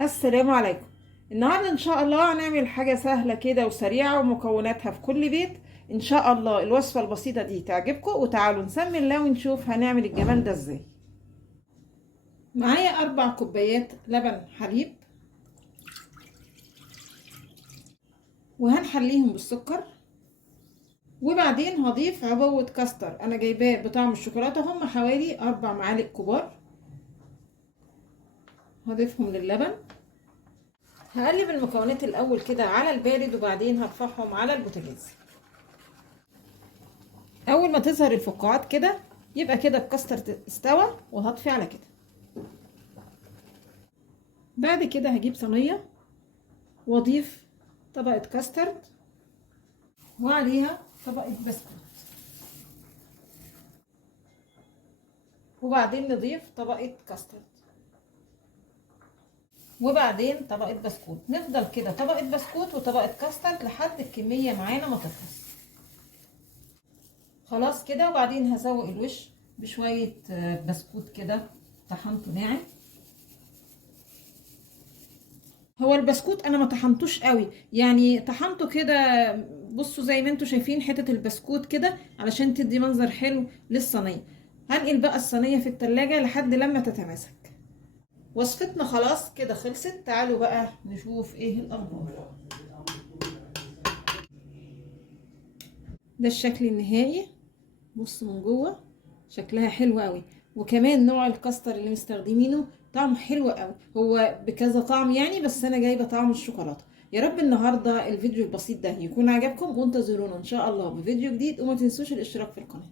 السلام عليكم. النهارده ان شاء الله هنعمل حاجه سهله كده وسريعه ومكوناتها في كل بيت. ان شاء الله الوصفه البسيطه دي تعجبكم، وتعالوا نسمي الله ونشوف هنعمل الجمال ده ازاي. معايا 4 كوبايات لبن حليب، وهنحليهم بالسكر. وبعدين هضيف عبوه كاستر انا جايباه بطعم الشوكولاته، هم حوالي 4 معالق كبار. هضيفهم للبن. هقلب المكونات الاول كده على البارد، وبعدين هرفعهم على البوتاجاز. اول ما تظهر الفقاعات كده يبقى كده الكاستر استوى، وهطفي على كده. بعد كده هجيب صينيه واضيف طبقه كاسترد، وعليها طبقه بسكوت، وبعدين نضيف طبقه كاسترد، وبعدين طبقه بسكوت. نفضل كده طبقه بسكوت وطبقه كاسترد لحد الكميه معانا ما تخلص. خلاص كده. وبعدين هزوق الوش بشويه بسكوت كده طحنته ناعم. هو البسكوت انا ما طحنتوش قوي، يعني طحنته كده. بصوا زي ما انتوا شايفين حتة البسكوت كده علشان تدي منظر حلو للصينية. هنقل بقى الصينية في التلاجة لحد لما تتماسك. وصفتنا خلاص كده خلصت. تعالوا بقى نشوف ايه الاخبار. ده الشكل النهائي. بص من جوه شكلها حلو قوي، وكمان نوع الكاستر اللي مستخدمينه طعمه حلو قوي. هو بكذا طعم يعني، بس انا جايبه طعم الشوكولاته. يا رب النهارده الفيديو البسيط ده يكون عجبكم، وانتظرونا ان شاء الله بفيديو جديد، وما تنسوش الاشتراك في القناه.